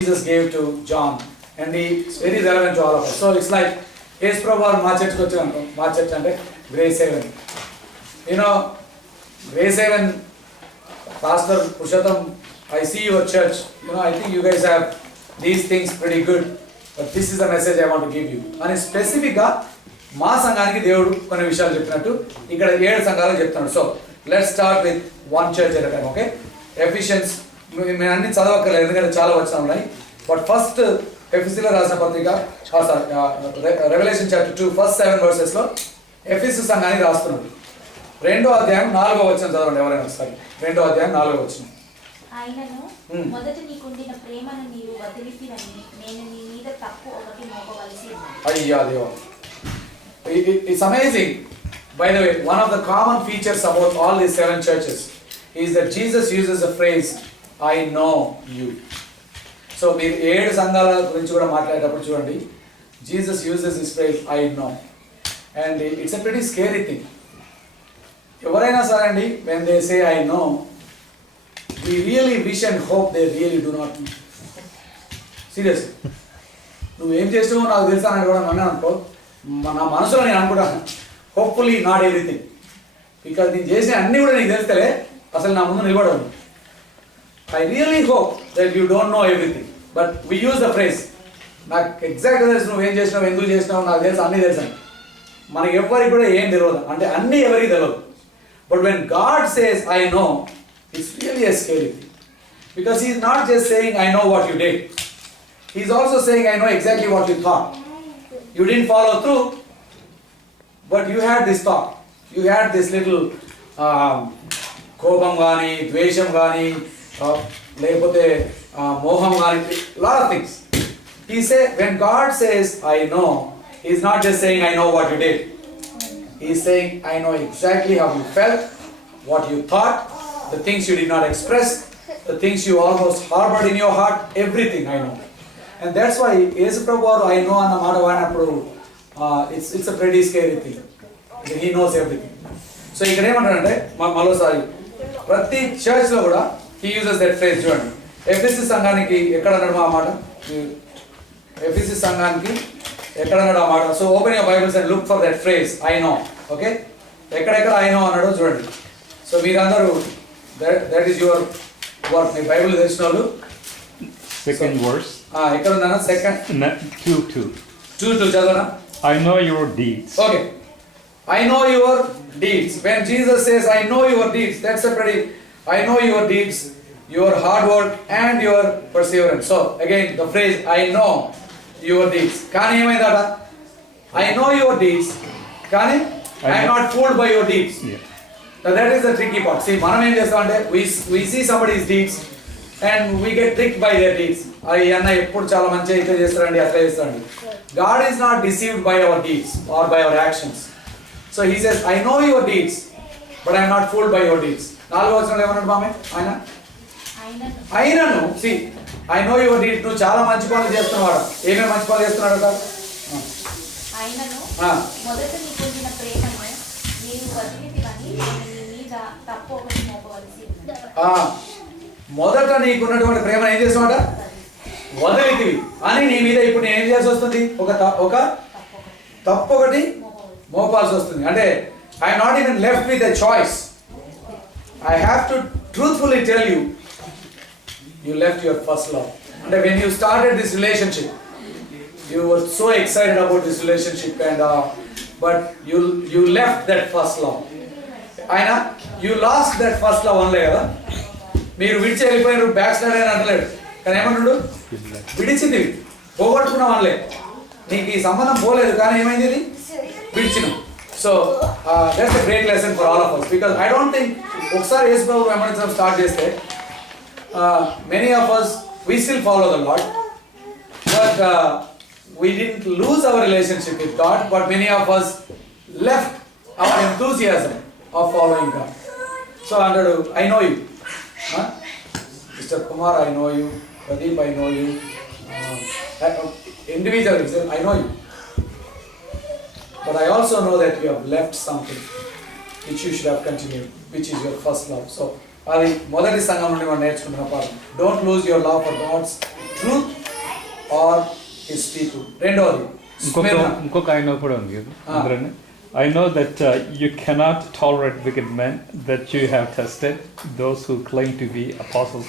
Jesus gave to John, and it's very relevant to all of us. So it's like, Yes Prabhu, my church kochu, my church ante Grace Haven. You know, Grace Haven, Pastor Purushottam, I see your church. You know, I think you guys have these things pretty good. But this is the message I want to give you. And specifically, మా సంఘానికి దేవుడు కొన్ని విషయాలు చెప్పినట్టు ఇక్కడ 7 సంఘాలకు చెప్తున్నాడు. So let's start with one church at a time. Okay, Ephesians మేము అన్ని చదవక్కర్లేదు ఎందుకంటే చాలా వచ్చినా ఉన్నాయి. బట్ ఫస్ట్ ఎఫెసీయులకు రాసిన పత్రిక రెవల్యూషన్ చాప్టర్ 2 ఫస్ట్ 7 verses లో ఎఫెసు సంఘానికి రాస్తున్నాడు. 2వ అధ్యాయం 4వ వచనం చదవండి ఎవరైనా ఒకసారి. 2వ అధ్యాయం 4వ వచనం. ఆయనను మొదట నీకుండిన ప్రేమను నీవు వదిలితివని నేను నీ మీద తప్పు ఒకటి మోపవలసి ఉన్నది. అయ్యా దేవా, it's amazing. By the way, one of the common features about all these 7 churches is that Jesus uses the phrase I know you. So మీరు 7 సంఘాల గురించి కూడా మాట్లాడేటప్పుడు చూడండి, Jesus uses this phrase I know, and it's a pretty scary thing. ఎవరైనా సరే అండి, when they say I know, we really wish and hope they really do not know. Seriously, నువ్వు ఏం చేస్తావో నాకు తెలుసా అని కూడా అన్నాను అనుకో, నా మనసులో నేను అనుకుంటాను హోప్ఫుల్లీ నాట్ ఎవ్రీథింగ్, బికాజ్ నేను చేసిన అన్నీ కూడా నీకు తెలుస్తలే అసలు నా ముందు నిలబడవు. I really hope that you don't know everything, but we use the phrase నాకు ఎగ్జాక్ట్గా తెలుసు నువ్వు ఏం చేసినావు, ఎందుకు చేసినావు, నాకు తెలుసు, అన్నీ తెలుసు. మనకి ఎవరికి కూడా ఏం తెలియదు, అంటే అన్నీ ఎవరికి తెలియదు. But when God says I know, it's really a scary thing, because he is not just saying I know what you did, he is also saying I know exactly what you thought. You didn't follow through, but you had this thought. You had this little కోపం కానీ, ద్వేషం కానీ, లేకపోతే మోహం కానీ, lot of things. He said, when God says, I know, He's not just saying, I know what you did. He's saying, I know exactly how you felt, what you thought, the things you did not express, the things you almost harbored in your heart, everything I know. And that's why Yesu Prabhu I know అన్న మాట వాడినప్పుడు it's a pretty scary thing. He knows everything. So ఇక్కడ ఏమంటారంటే మరోసారి ప్రతి church లో కూడా he uses that phrase. చూడండి, ఎఫెసీ సంఘానికి ఎక్కడ అన్నాడు ఆ మాట, ఎఫెసీ సంఘానికి ఎక్కడ అన్నాడు ఆ మాట. So open your Bibles and look for that phrase I know. Okay, ఎక్కడెక్కడ ఐ నో అన్నాడో చూడండి. సో మీరందరూ that is your work. Me Bible తెలిసిన వాళ్ళు second verse. ఎక్కడ ఉందన్నా second 2:2 చదవనా. I know your deeds. Okay, I know your deeds. When Jesus says I know your deeds, that's a pretty, I know your deeds, your hard work and your perseverance. So again the phrase I know your deeds. కానీ ఏమైందట, I know your deeds కానీ I am not fooled by your deeds. Yeah. Now that is the tricky part. See, మనం ఏం చేస్తామంటే we see somebody's deeds and we get tricked by their deeds. అన్న ఎప్పుడు చాలా మంచిగా ఇట్లా చేస్తారండి, అట్లా చేస్తారండి. God is not deceived by our deeds or by our actions. So he says, I know your deeds, but I am not fooled by your deeds. 4వ వచనంలో ఏమన్నాడు మామే ఆయన? ఆయనను see, I know your deeds. నువ్వు చాలా మంచి పనులు చేస్తున్నావాడు. ఏమేమి మంచి పనులు చేస్తున్నాడు కదా? ఆయనను మొదట నీకుండిన ప్రేమను నీవు వదిలితివని నేను నీ మీద తప్పు ఒకటి మోపవలసి ఉన్నది. మొదట నీకున్నటువంటి ప్రేమను ఏం చేసామట, వదిలితివి అని నీ మీద ఇప్పుడు నేను ఏం చేయాల్సి వస్తుంది, ఒక తప్పు ఒకటి మోపాల్సి వస్తుంది. అంటే I not even left with a choice, I have to truthfully tell you, you left your first love. అంటే when you started this relationship, you were so excited about this relationship and but you left that first love. అయినా you lost that first love అనలే కదా, మీరు విడిచి వెళ్ళిపోయినారు, back slide అని అంటలేడు, కానీ ఏమంటున్నాడు, విడిచింది పోగొట్టుకున్నాం అనలే, నీకు ఈ సంబంధం పోలేదు కానీ ఏమైంది, ఇది విడిచినాం. So that's a great lesson for all of us, because I don't think ఒకసారి యేసు ప్రభు వెంబడించడం స్టార్ట్ చేస్తే many of us we still follow the Lord, but we didn't lose our relationship with God, but many of us left our enthusiasm of following God. So another, I know you, Mr. Kumar, I know you, Pradeep, I know you, individually I know you, but I also know that you have left something which you should have continued, which is your first love. So అది మొదటి సంఘం నుండి మనం నేర్చుకుంటున్న పాఠం. Don't lose your love for God's truth or his people. రెండవది Smyrna. ఇంకొక I know కూడా ఉంది కదా Ah. అందులోనే. I know that you cannot tolerate wicked men, that you have tested those who claim to be apostles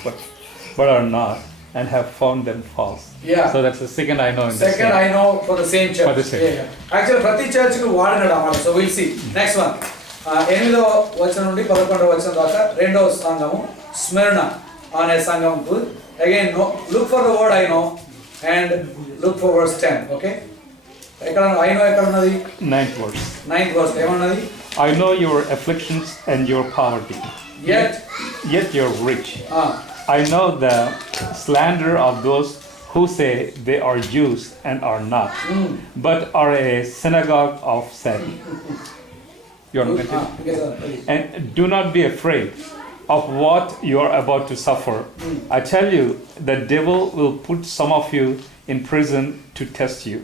but are not, and have found them false. Yeah. So that's the second I know in this. Second I know for the same church. For the same. Actually ప్రతి church కు వాడినాడు అన్నమాట. So will see next one 8వ వచనం నుండి 11వ వచనం దాకా రెండవ సంఘము స్మిర్నా అనే సంఘంకు again look for the word I know and look for verse 10. Okay, ఎక్కడ ఐ నో ఎక్కడ ఉన్నది? 9th verse. 9th verse ఏమన్నది? I know your afflictions and your poverty, yet you're rich. I know the slander of those who say they are Jews and are not, but are a synagogue of Satan. You are and do not be afraid of what you are about to suffer. I tell you, the devil will put some of you in prison to test you,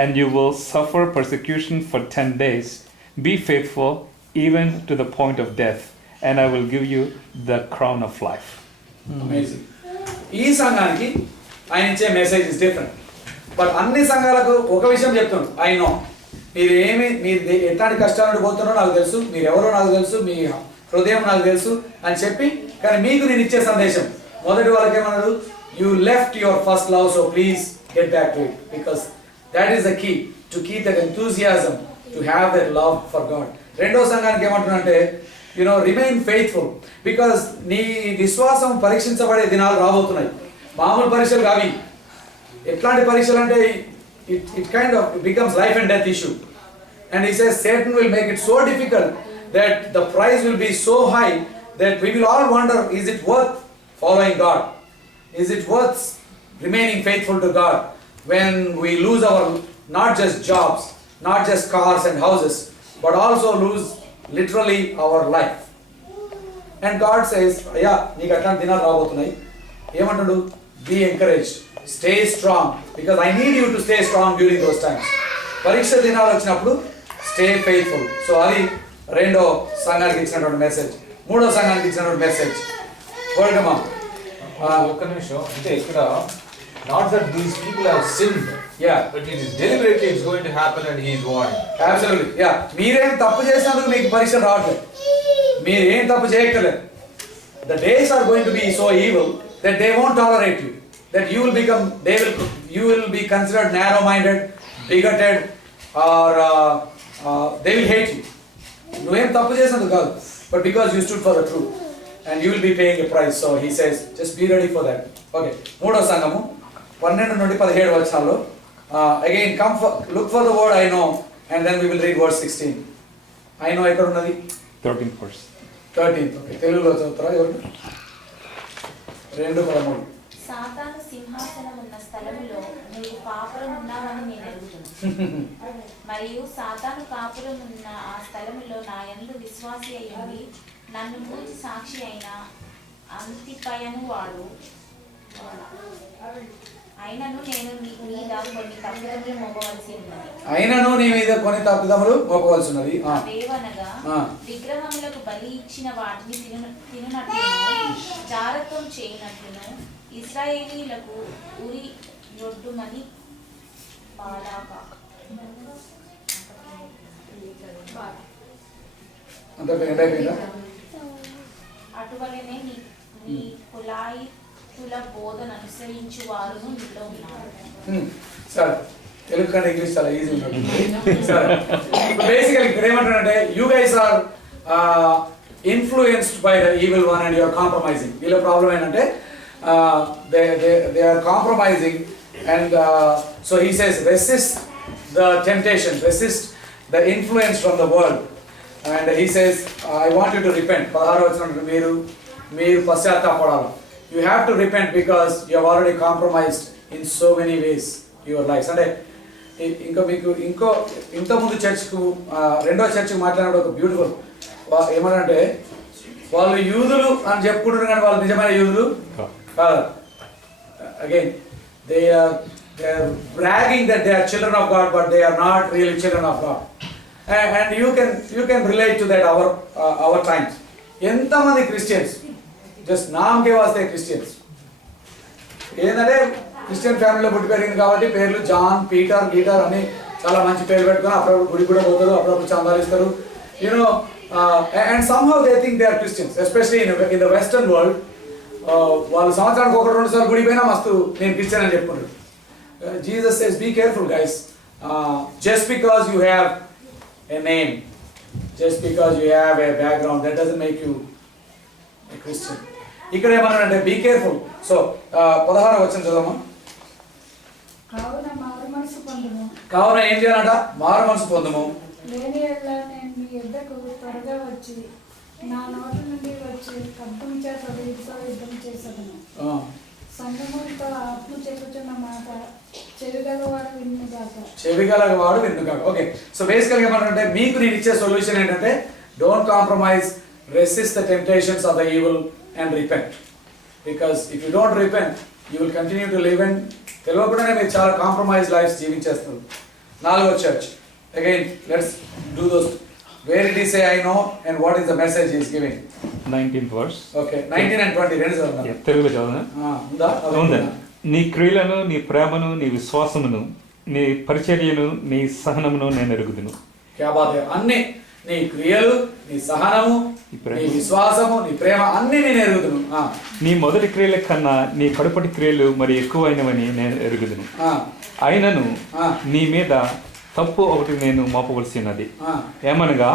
and you will suffer persecution for 10 days. Be faithful even to the point of death, and I will give you the crown of life. Amazing. ఈ సంఘానికి ఆయన ఇచ్చే message is different. But అన్ని సంఘాలకు ఒక విషయం చెప్తున్నాడు, I know మీరు ఎట్లాంటి కష్టాల నుండి పోతున్నారో నాకు తెలుసు, మీరు ఎవరో నాకు తెలుసు, మీ హృదయం నాకు తెలుసు అని చెప్పి, కానీ మీకు నేను ఇచ్చే సందేశం మొదటి వాళ్ళకి ఏమన్నాడు? You left your first love, so please get back to it, because that is the key to keep that enthusiasm, to have that love for God. రెండో సంఘానికి ఏమంటున్నాడంటే రిమైన్ ఫెయిత్ఫుల్, బికాస్ నీ విశ్వాసం పరీక్షించబడే దినాలు రాబోతున్నాయి. మామూలు పరీక్షలు కావి. ఎట్లాంటి పరీక్షలు అంటే it kind of becomes life and death issue. And he says Satan will make it so difficult that the price will be so high that we will all wonder, is it worth following God? Is it worth remaining faithful to God when we lose our not just jobs, not just cars and houses, but also lose literally our life? And God says, అయ్యా నీకు అట్లాంటి దినాలు రాబోతున్నాయి. ఏమంటాడు? Be encouraged, stay strong, because I need you to stay strong during those times. పరీక్ష దినాలు వచ్చినప్పుడు stay faithful. So అది రెండో సంఘానికి ఇచ్చినటువంటి మెసేజ్. మూడో సంఘానికి ఇచ్చినటువంటి మెసేజ్ కోల్కమా. ఒక్క నిమిషం, అంటే ఇక్కడ not that these people have sinned, Yeah, but it is deliberately it's going to happen and he is warning. absolutely. Yeah, మీరేం తప్పు చేసినందుకు మీకు పరీక్ష రావట్లేదు, మీరేం తప్పు చేయక్కర్లేదు. The days are going to be so evil that they won't tolerate you, that you will be considered narrow-minded, bigoted, or they will hate you. నువ్వేం తప్పు చేసినందుకు కాదు, but because you stood for the truth, and you will be paying a price. So he says, just be ready for that. Okay, మూడో సంఘము 12 నుండి 17 వచనాల్లో again look for the word I know, and then we will read verse 16. I know ఎక్కడ ఉన్నది? 13th verse. 13th. Okay, తెలుగులో చదువుతారా ఎవరు? 2:13. సాతాను సింహాసనం ఉన్న స్థలములో నీవు కాపురం ఉన్నావని నేను ఎరుగుతున్నాను. మరియు సాతాను కాపురం ఉన్న ఆ స్థలములో నా యందు విశ్వాసి అయ్యింది నన్ను గూర్చి సాక్షి అయిన అంతిపయను వాడు. అయినను నేను నీ మీద కొన్ని తప్పిదములు మోపవలసి ఉన్నది. అయినను నీ మీద కొన్ని తప్పిదములు మోపవలసి ఉన్నది. అవేవనగా విగ్రహములకు బలి ఇచ్చిన వాటిని తినునట్లును, జారత్వం చేయనట్లును, ఇశ్రాయేలీయులకు ఉరి యొడ్డుమని బాలాక. అటువలనే నీ కులాయితుల బోధన అనుసరించు వారును నీలో ఉన్నారు. సరే, తెలుగు కంటే ఇంగ్లీష్ చాలా ఈజీ ఉంటుంది. సరే, బేసికల్ ఇక్కడ ఏమంటారంటే you guys are influenced by the evil one and you are compromising. వీళ్ళ ప్రాబ్లం ఏంటంటే they are compromising, and so he says resist the temptation, resist the influence from the world, and he says I want you to repent. 16 వచనం మీరు పశ్చాత్తాపడాలి. You have to repent because you have already compromised in so many ways your lives. అంటే ఇంత ముందు చర్చ్కు రెండో చర్చ్కు మాట్లాడినప్పుడు ఒక beautiful ఏమనంటే వాళ్ళు యూదులు అని చెప్పుకుంటున్నారు కానీ వాళ్ళు నిజమైన యూదులు కాదు. Again, they are bragging that they are children of God, but they are not really children of God. And you can relate to that our times. ఎంతమంది క్రిస్టియన్స్ జస్ట్ నామకే వాస్తే క్రిస్టియన్స్ ఏంటంటే క్రిస్టియన్ ఫ్యామిలీలో పుట్టి పెరిగింది కాబట్టి పేర్లు జాన్, పీటర్, గీటర్ అని చాలా మంచి పేర్లు పెట్టుకొని అప్పుడప్పుడు గుడి కూడా పోతారు, అప్పుడప్పుడు చందాలు ఇస్తారు. You know and somehow they think they are Christians, especially in the western world. వాళ్ళు సంవత్సరానికి 1-2 సార్లు గుడి పోయినా మస్తు నేను క్రిస్టియన్ అని చెప్పుకుంటారు. Jesus says be careful guys. Just because you have a name, just because you have a background, that doesn't make you a Christian. ఇక్కడ ఏమన్నాడంటే బీ కేర్ఫుల్. సో 16వ వచనం చదవమా. కావున మారు మనసు పొందుము. కావున ఏం చేయాలంట? మారు మనసు పొందుము. లేని యెడల నేను మీ యొద్దకు త్వరగా వచ్చి నా నోటి నుండి వచ్చి ఖడ్గం చేత వీరితో యుద్ధం చేసేదను. సంగముతో ఆత్మ చెప్పుచున్న మాట చెవిగలవాడు వినుగాక. చెవిగలవాడు వినుగాక. ఓకే, సో బేసికల్గా ఏమంటే మీకు నేను ఇచ్చే సొల్యూషన్ ఏంటంటే don't compromise, resist the temptations of the evil and repent. Because if you don't repent you will continue to live and తెలియకుండానే మీరు చాలా కాంప్రమైజ్ లైఫ్ జీవించేస్తారు. 4వ church. Again let's do those. Where did he say I know and what is the message he is giving? 19th verse. Okay, 19 and 20 రెండు చదవండి. తెలుగులో చదవనా? ఉందా? ఉందండి. నీ క్రియలను, నీ ప్రేమను, నీ విశ్వాసమును, నీ పరిచర్యను, నీ సహనమును నేను ఎరుగుదును. క్యా బాత్ హై. అన్ని నీ క్రియలు, నీ సహనము, నీ విశ్వాసము, నీ ప్రేమ అన్ని నేను ఎరుగుదును. నీ మొదటి క్రియల కన్నా నీ కడుపటి క్రియలు మరి ఎక్కువైనవని నేను ఎరుగుదును. అయినను నీ మీద తప్పు ఒకటి నేను మోపవలసినది. ఏమనగా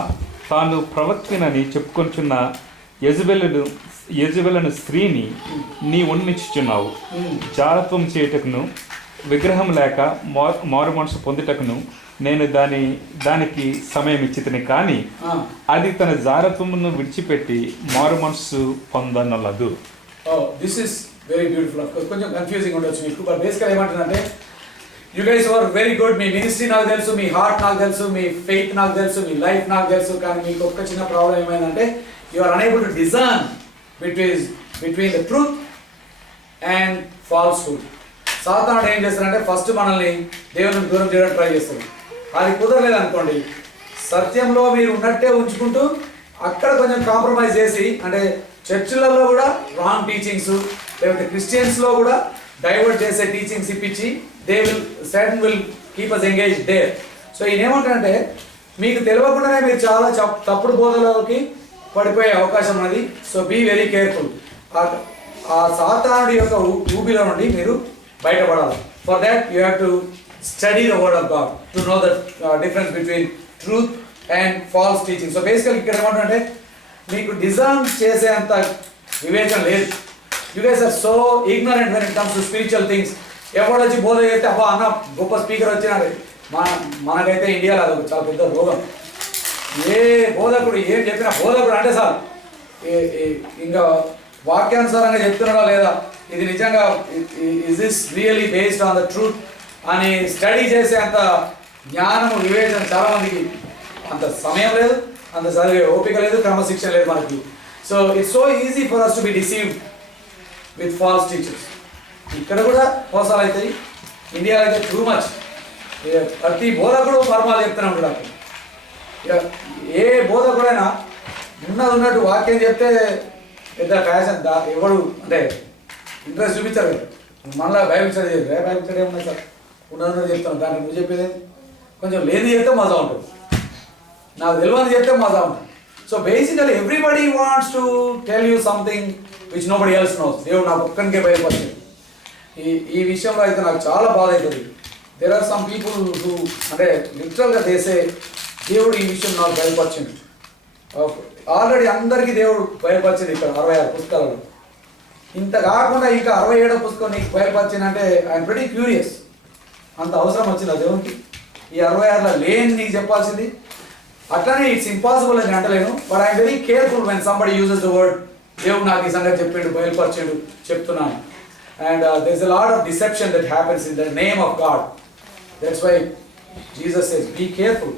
తాను ప్రవక్తనని చెప్పుకొంచున్న యెజబెలను స్త్రీని నీ ఉన్నిచ్చుచున్నావు. జారత్వం చేయుటకును విగ్రహం లేక మారు మనసు పొందుటకును నేను దానికి సమయం ఇచ్చితిని, కానీ అది తన జారత్వమును విడిచిపెట్టి మారు మనసు పొందనలదు. This is very beautiful. Of course కొంచెం కన్ఫ్యూజింగ్ ఉండొచ్చు మీకు, బట్ బేసికల్ ఏమంటుందంటే you guys are very good. మీ మినిస్ట్రీ నాకు తెలుసు, మీ హార్ట్ నాకు తెలుసు, మీ ఫెయిత్ నాకు తెలుసు, మీ లైఫ్ నాకు తెలుసు, కానీ మీకు ఒక్క చిన్న ప్రాబ్లం ఏమైందంటే you are unable to discern between the truth and falsehood. సాతానుడు ఏం చేస్తారంటే ఫస్ట్ మనల్ని దేవునికి దూరం చేయడానికి ట్రై చేస్తారు. అది కుదరలేదు అనుకోండి, సత్యంలో మీరు ఉన్నట్టే ఉంచుకుంటూ అక్కడ కొంచెం కాంప్రమైజ్ చేసి, అంటే చర్చిలలో కూడా రాంగ్ టీచింగ్స్, లేకపోతే క్రిస్టియన్స్లో కూడా డైవర్ట్ చేసే టీచింగ్స్ ఇప్పించి Satan will keep us engaged there. So ఈయన ఏమంటారంటే మీకు తెలియకుండానే మీరు చాలా తప్పుడు బోధలోకి పడిపోయే అవకాశం ఉన్నది. So be very careful. ఆ సాతానుడి యొక్క ఊబిలో నుండి మీరు బయటపడాలి. For that you have to study the word of God to know the difference between truth and false teaching. So basically ఇక్కడ ఏమంటారంటే మీకు డిజర్న్ చేసే అంత వివేచన లేదు. You guys are so ignorant when it comes to spiritual things. ఎవడు వచ్చి బోధ చేస్తే అబ్బా అన్న గొప్ప స్పీకర్ వచ్చినాడు. మనకైతే ఇండియాలో అది చాలా పెద్ద రోగం. ఏ బోధకుడు ఏం చెప్పినా బోధకుడు అంటే సార్ ఇంకా వాక్యానుసారంగా చెప్తున్నాడా లేదా, ఇది నిజంగా is this really based on the truth అని స్టడీ చేసే అంత జ్ఞానము వివేచన చాలామందికి అంత సమయం లేదు, అంత చదివే ఓపిక లేదు, క్రమశిక్షణ లేదు మనకి. So it's so easy for us to be deceived with false teachers. ఇక్కడ కూడా మోసాలు అవుతాయి. ఇండియాలో అయితే టూ మచ్. ప్రతి బోధకుడు పరమాలు చెప్తూనే ఉంటాడు. ఇక ఏ బోధకుడైనా ఉన్నట్టు వాక్యం చెప్తే పెద్ద ఫ్యాషన్ ఎవడు అంటే ఇంట్రెస్ట్ చూపించారు కదా. మళ్ళీ బైబిల్ స్టడీ బైబిల్ స్టడీ ఏమన్నా సార్ ఉన్నది చెప్తాను, దాన్ని నువ్వు చెప్పేది కొంచెం లేని చెప్తే మజా ఉంటుంది, నాకు తెలియని చెప్తే మజా ఉంటుంది. So basically everybody wants to tell you something which nobody else knows. దేవుడు నాకు ఒక్కనికే భయపడుతుంది. ఈ విషయంలో అయితే నాకు చాలా బాధ అవుతుంది. There are some people who అంటే లిటరల్గా దేసే దేవుడు ఈ విషయం నాకు బయలుపరిచింది. ఆల్రెడీ అందరికీ దేవుడు బయలుపరిచింది ఇక్కడ 66 పుస్తకాలలో. ఇంత కాకుండా ఇంకా 67వ పుస్తకం నీకు బయలుపరిచిందంటే ఐఎమ్ వెరీ క్యూరియస్. అంత అవసరం వచ్చింది దేవునికి ఈ 66లో లేని నీకు చెప్పాల్సింది. అట్లానే ఇట్స్ ఇంపాసిబుల్ అని అంటలేను, but I'm very careful when somebody uses the word దేవుడు నాకు ఈ సంగతి చెప్పిండు, బయలుపరిచాడు చెప్తున్నాను. And there's a lot of deception that happens in the name of God. That's why Jesus says, be careful.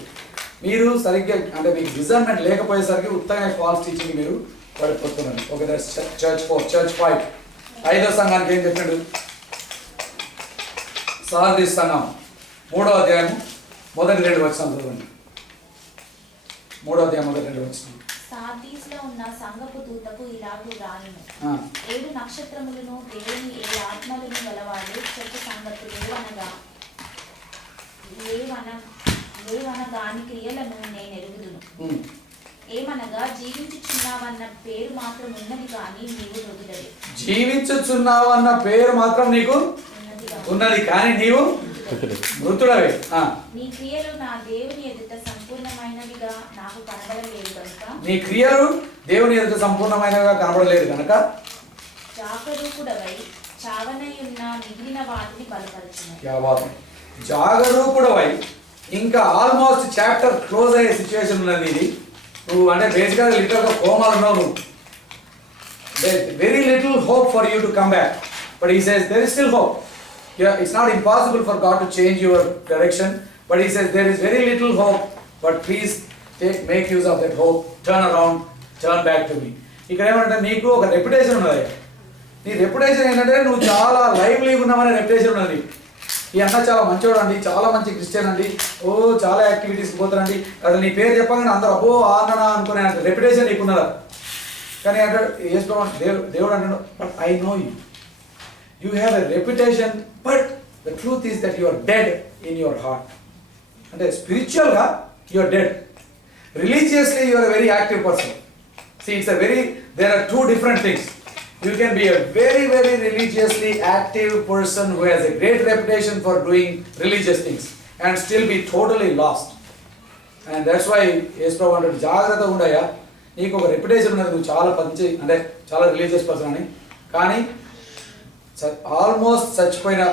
మీరు సరిగ్గా అంటే మీకు డిజర్న్మెంట్ లేకపోయేసరికి ఉత్తగా ఫాల్స్ టీచింగ్ మీరు పడిపోతున్నారు. Okay, that's church 5. 5వ సంఘానికి ఏం చెప్పాడు? సార్దీస్ సంఘం 3వ అధ్యాయం మొదటి 2 వచనాలు చదవండి. 3వ అధ్యాయం మొదటి 2 వచనాలు. సార్దీస్లో ఉన్న సంఘపు దూతకు ఇలాగు రాయును. ఆ, 7 నక్షత్రములను దేవుని 7 ఆత్మలను గలవాడు చెప్పు సంగతులు లేవనగాని క్రియలను నేను ఎరుగుదును. ఉమ్. ఏమనగా జీవించుచున్నావన్న పేరు మాత్రం ఉన్నది కానీ నీవు మృదుడవే. జీవించుచున్నావన్న పేరు మాత్రం నీకు ఉన్నదిగా ఉన్నది కానీ నీవు మృతుడవే. ఆ, నీ క్రియలు నా దేవుని ఎదుట సంపూర్ణమైనవిగా నాకు కనబడలేదు కనుక నీ క్రియలు దేవుని ఎదుట సంపూర్ణమైనగా కనబడలేదు కనుక జాగరూకుడవై చావనై ఉన్న మిగిలిన వాటిని బలపరచును. జాగరూకుడవై ఇంకా ఆల్మోస్ట్ చాప్టర్ క్లోజ్ అయ్యే సిచ్యువేషన్ ఉన్నది ఇది. నువ్వు అంటే బేసిక్గా లిటర్గా కోమాలు ఉన్నావు నువ్వు. Very little hope for you to come back, but he says there is still hope. It's not impossible for God to change your direction, but he says there is very little hope, but please make use of that hope, turn around, turn back to me. ఇక్కడ ఏమంటే నీకు ఒక reputation ఉన్నది. నీ reputation ఏంటంటే నువ్వు చాలా లైవ్లీగా ఉన్నామనే reputation ఉన్నది నీకు. ఈ అన్న చాలా మంచోడు అండి, చాలా మంచి క్రిస్టియన్ అండి, ఓ చాలా యాక్టివిటీస్కి పోతారండి, అసలు నీ పేరు చెప్పగానే అందరూ అబ్బో ఆననా అనుకునే రెప్యుటేషన్ నీకున్నదా. కానీ అంటాడు దేవుడు అంటాడు, but I know you, you have a reputation, but the truth is that you are dead in your heart. అంటే స్పిరిచువల్గా you are dead, religiously you are a very active person. See, it's a very, there are two different things. You can be a very, very religiously active person who has a great reputation for doing religious things and still be totally lost. And that's why Yesu Prabhu antaru జాగ్రత్తగా ఉండయా, నీకు ఒక reputation ఉన్నది, నువ్వు చాలా పంచి అంటే చాలా religious person అని, కానీ ఆల్మోస్ట్ చచ్చిపోయిన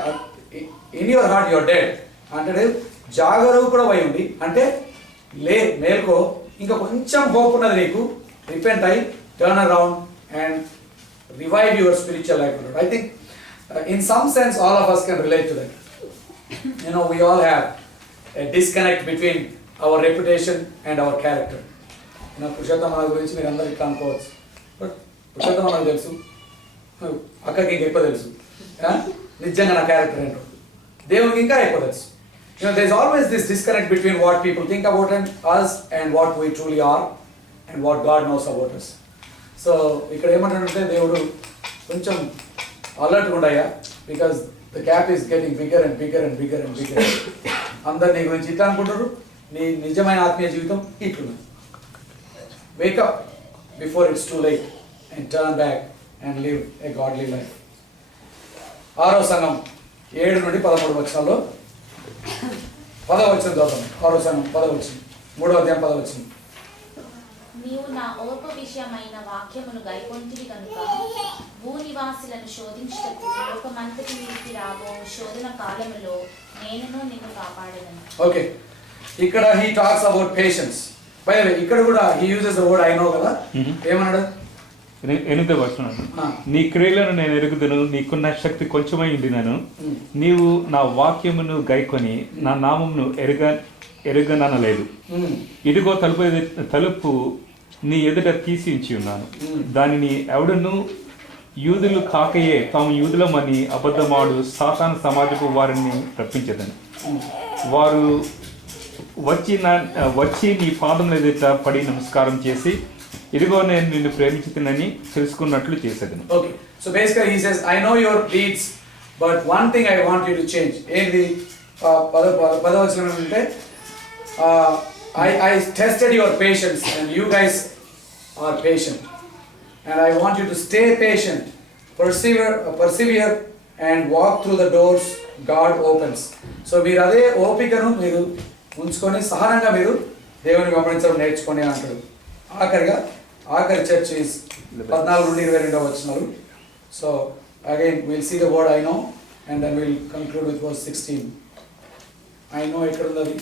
in your heart your dead అంటే జాగరూకుడు అయి ఉంది అంటే మేల్కో, ఇంకా కొంచెం హోప్ ఉన్నది నీకు. Repent, turn around and revive your spiritual life. I think in some sense all of us can relate to that. You know, we all have a disconnect between our reputation and our character. You know, Purushottama గురించి మీరు అందరూ ఇట్లా అనుకోవచ్చు, but Purushottama నాకు తెలుసు, అక్కకి ఇంకా ఎక్కువ తెలుసు నిజంగా నా క్యారెక్టర్ ఏంటో, దేవునికి ఇంకా ఎక్కువ తెలుసు. You know, there is always this disconnect between what people think about us and what we truly are and what God knows about us. So ఇక్కడ ఏమంటాడంటే దేవుడు కొంచెం అలర్ట్గా ఉండయా, because the gap is getting bigger and bigger and bigger and bigger. అందరు నీ గురించి ఇట్లా అనుకుంటారు, నీ నిజమైన ఆత్మీయ జీవితం ఇట్లున్నది. Wake up before it's too late and turn back and live a godly life. 6వ సంఘం 7 నుండి 13 వచనాల్లో 10వ వచనం చదువుతాం. 6వ సంఘం 10వ వచనం, 3వ అధ్యాయం 10వ వచనం. నీవు నా ఓర్పు విషయమైన వాక్యమును గైకొంటివి కనుక భూనివాసులను శోధించుటకు లోకమంతటి మీదికి రాబో శోధన కాలములో నేనును నిన్ను కాపాడేదను. ఓకే, ఇక్కడ he talks about patience. By the way ఇక్కడ కూడా he uses the word I no కదా. ఏమన్నాడు? 8వ వచనం, నీ క్రియలను నేను ఎరుగుదును, నీకున్న శక్తి కొంచెమై ఉండినను, నీవు నా వాక్యమును గైకొని నా నామమును ఎరుగననలేదు. ఇదిగో తలుపు నీ ఎదుట తీసి ఉంచి ఉన్నాను, దానిని ఎవడను యూదులు కాకయే తాము యూదులమని అబద్ధమాడు సాతాను సమాజపు వారిని రప్పించదని, వారు వచ్చి నీ పాదముల ఎదుట పడి నమస్కారం చేసి ఇదిగో నేను నిన్ను ప్రేమించుతున్నని తెలుసుకున్నట్లు చేసేదను. Okay, so basically he says I know your deeds but one thing I want you to change. ఏంటి పదవచనం అంటే I tested your patience and you guys are patient and I want you to stay patient, persevere and walk through the doors God opens. So మీరు అదే ఓపికను మీరు ఉంచుకొని సహనంగా మీరు దేవుని గమనించడం నేర్చుకొని అంటాడు. ఆఖరి చర్చ్ ఈస్ 14 నుండి 22 వచనాలు. So again will see the word I know and then will conclude with verse 16. I know ఎక్కడ ఉంది?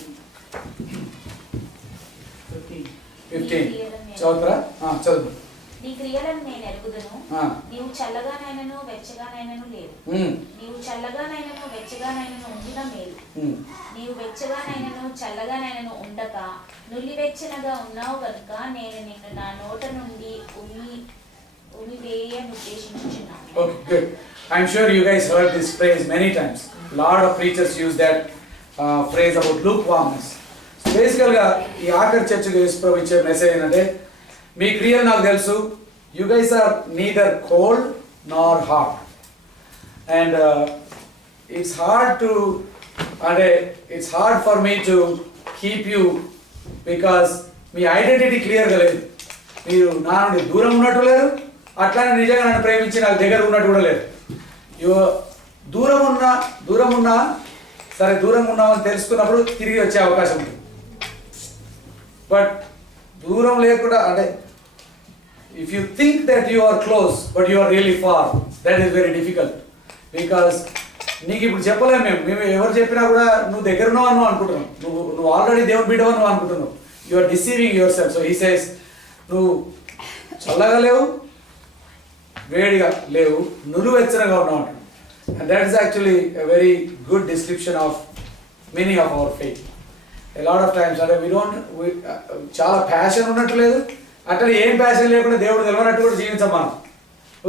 15 చదువురా, చదువు. నీ క్రియలను నేను ఎరుగుదును, నీవు చల్లగానైనను వెచ్చగానైనను లేదు, నీవు చల్లగానైనను వెచ్చగానైనను ఉండిన మేలు, నీవు వెచ్చగానైనను చల్లగానైనను ఉండక నులివెచ్చనగా ఉన్నావు కనుక నేను నిన్ను నా నోట నుండి ఉమివేయను ఉద్దేశించుచున్నాను. Okay, good. I'm sure you guys heard this phrase many times. Lot of preachers use that phrase about lukewarmness. బేసికల్గా ఈ ఆఖరి చర్చకు యేసు ప్రభు ఇచ్చే మెసేజ్ ఏంటంటే మీ క్రియలు నాకు తెలుసు. You guys are neither cold nor hot. And it's hard for me to keep you because me identity క్లియర్గా లేదు. మీరు నా నుండి దూరం ఉన్నట్టు లేరు, అట్లానే నిజంగా నన్ను ప్రేమించి నాకు దగ్గర ఉన్నట్టు కూడా లేదు. దూరం ఉన్నా సరే, దూరం ఉన్నామని తెలుసుకున్నప్పుడు తిరిగి వచ్చే అవకాశం ఉంటుంది. బట్ దూరం లేకుండా అంటే if you think that you are close but you are really far, that is very difficult. Because నీకు ఇప్పుడు చెప్పలేము మేము ఎవరు చెప్పినా కూడా నువ్వు దగ్గర ఉన్నావు అని అనుకుంటున్నావు. నువ్వు ఆల్రెడీ దేవుని బిడ్డవు నువ్వు అనుకుంటున్నావు. You are deceiving yourself. So he says నువ్వు చల్లగా లేవు, వేడిగా లేవు, నులువెచ్చనగా ఉన్నావు. And that is actually a very good description of many of our faith. A lot of times చాలా ప్యాషన్ ఉన్నట్టు లేదు, అట్లా ఏం ప్యాషన్ లేకుండా దేవుడు తెలియనట్టు కూడా జీవించాం మనం.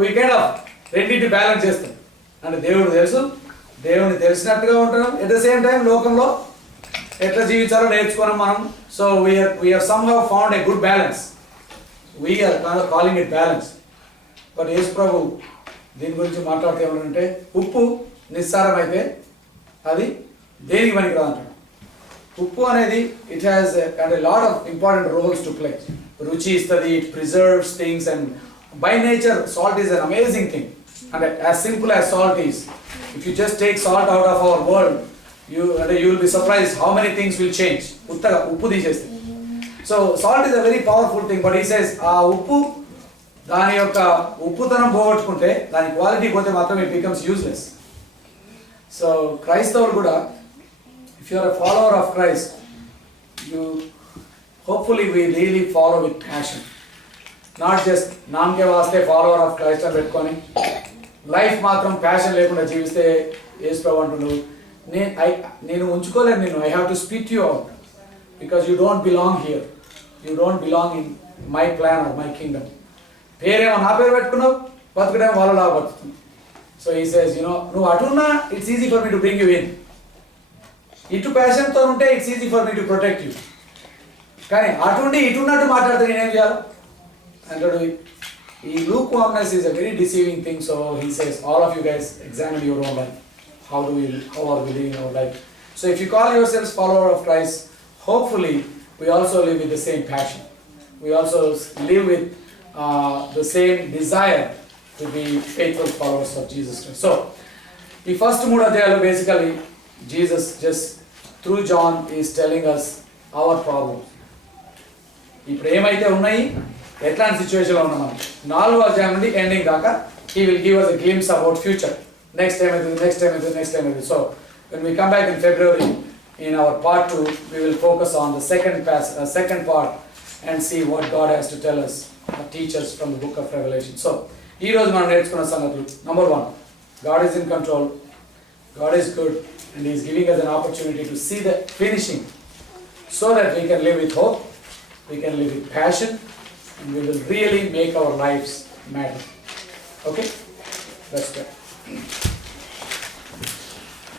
వీ కైండ్ ఆఫ్ రెండింటిని బ్యాలెన్స్ చేస్తాం. అంటే దేవుడు తెలుసు, దేవుని తెలిసినట్టుగా ఉంటున్నాం, ఎట్ ద సేమ్ టైం లోకంలో ఎట్లా జీవించాలో నేర్చుకున్నాం మనం. So we are somehow found a good balance. We are calling it balance. But Yesu ప్రభు దీని గురించి మాట్లాడితే ఏమంటే, ఉప్పు నిస్సారం అయితే అది దేనికి పనికిరాదు అంటాడు. ఉప్పు అనేది it has and lot of important roles to play. రుచి ఇస్తుంది, it preserves things, and by nature salt is an amazing thing. అంటే as simple as salt is, if you just take salt out of our world, you will be surprised how many things will change. ఉత్తగా ఉప్పు తీసేస్తే. So salt is a very powerful thing. But he says ఆ ఉప్పు దాని యొక్క ఉప్పుతనం పోగొట్టుకుంటే, దాని quality పోతే మాత్రం ఇట్ బికమ్స్ యూజ్లెస్. సో క్రైస్తవులు కూడా, if you are a follower of Christ, you hopefully we really follow with passion. Not just నామకే వాస్తే ఫాలోవర్ ఆఫ్ క్రైస్ట్ అని పెట్టుకొని లైఫ్ మాత్రం ప్యాషన్ లేకుండా జీవిస్తే యేసు ప్రభు అంటున్నాడు, నేను ఉంచుకోలేను నిన్ను. I have to speak you out because you don't belong here. You don't belong in my plan or my kingdom. పేరేమో నా పేరు పెట్టుకున్నావు, బతుకుడేమో వాళ్ళలా బతుకుతున్నావు. సో ఈ సేస్ నువ్వు అటున్నా it's easy for me to bring you in. ఇటు ప్యాషన్తో ఉంటే it's easy for me to protect you. కానీ అటుండి ఇటున్నట్టు మాట్లాడితే నేనేం చేయాలి అంటాడు. ఈ lukewarmness is a very deceiving thing. So he says all of you guys examine your own life. How are we living our life? So if you call yourselves follower of Christ, hopefully we also live with the same passion. We also live with the same desire to be faithful followers of Jesus Christ. So, the first mood of basically Jesus just through John is telling us our problems. ఇప్పుడు ఏమైతే ఉన్నాయి, ఎట్లాంటి సిచ్యువేషన్లో ఉన్నాం మనం. 4వ అధ్యాయం నుండి ఎండింగ్ దాకా he will give us a glimpse about future. Next time. So when we come back in February in our part 2, we will focus on the second part and see what God has to tell us, teach us from the book of Revelation. So ee roju manam nerchukunna sangatulu. Number 1, God is in control, God is good, and He is giving us an opportunity to see the finishing so that we can live with hope, we can live with passion, and we will really make our lives matter. Okay, let's pray.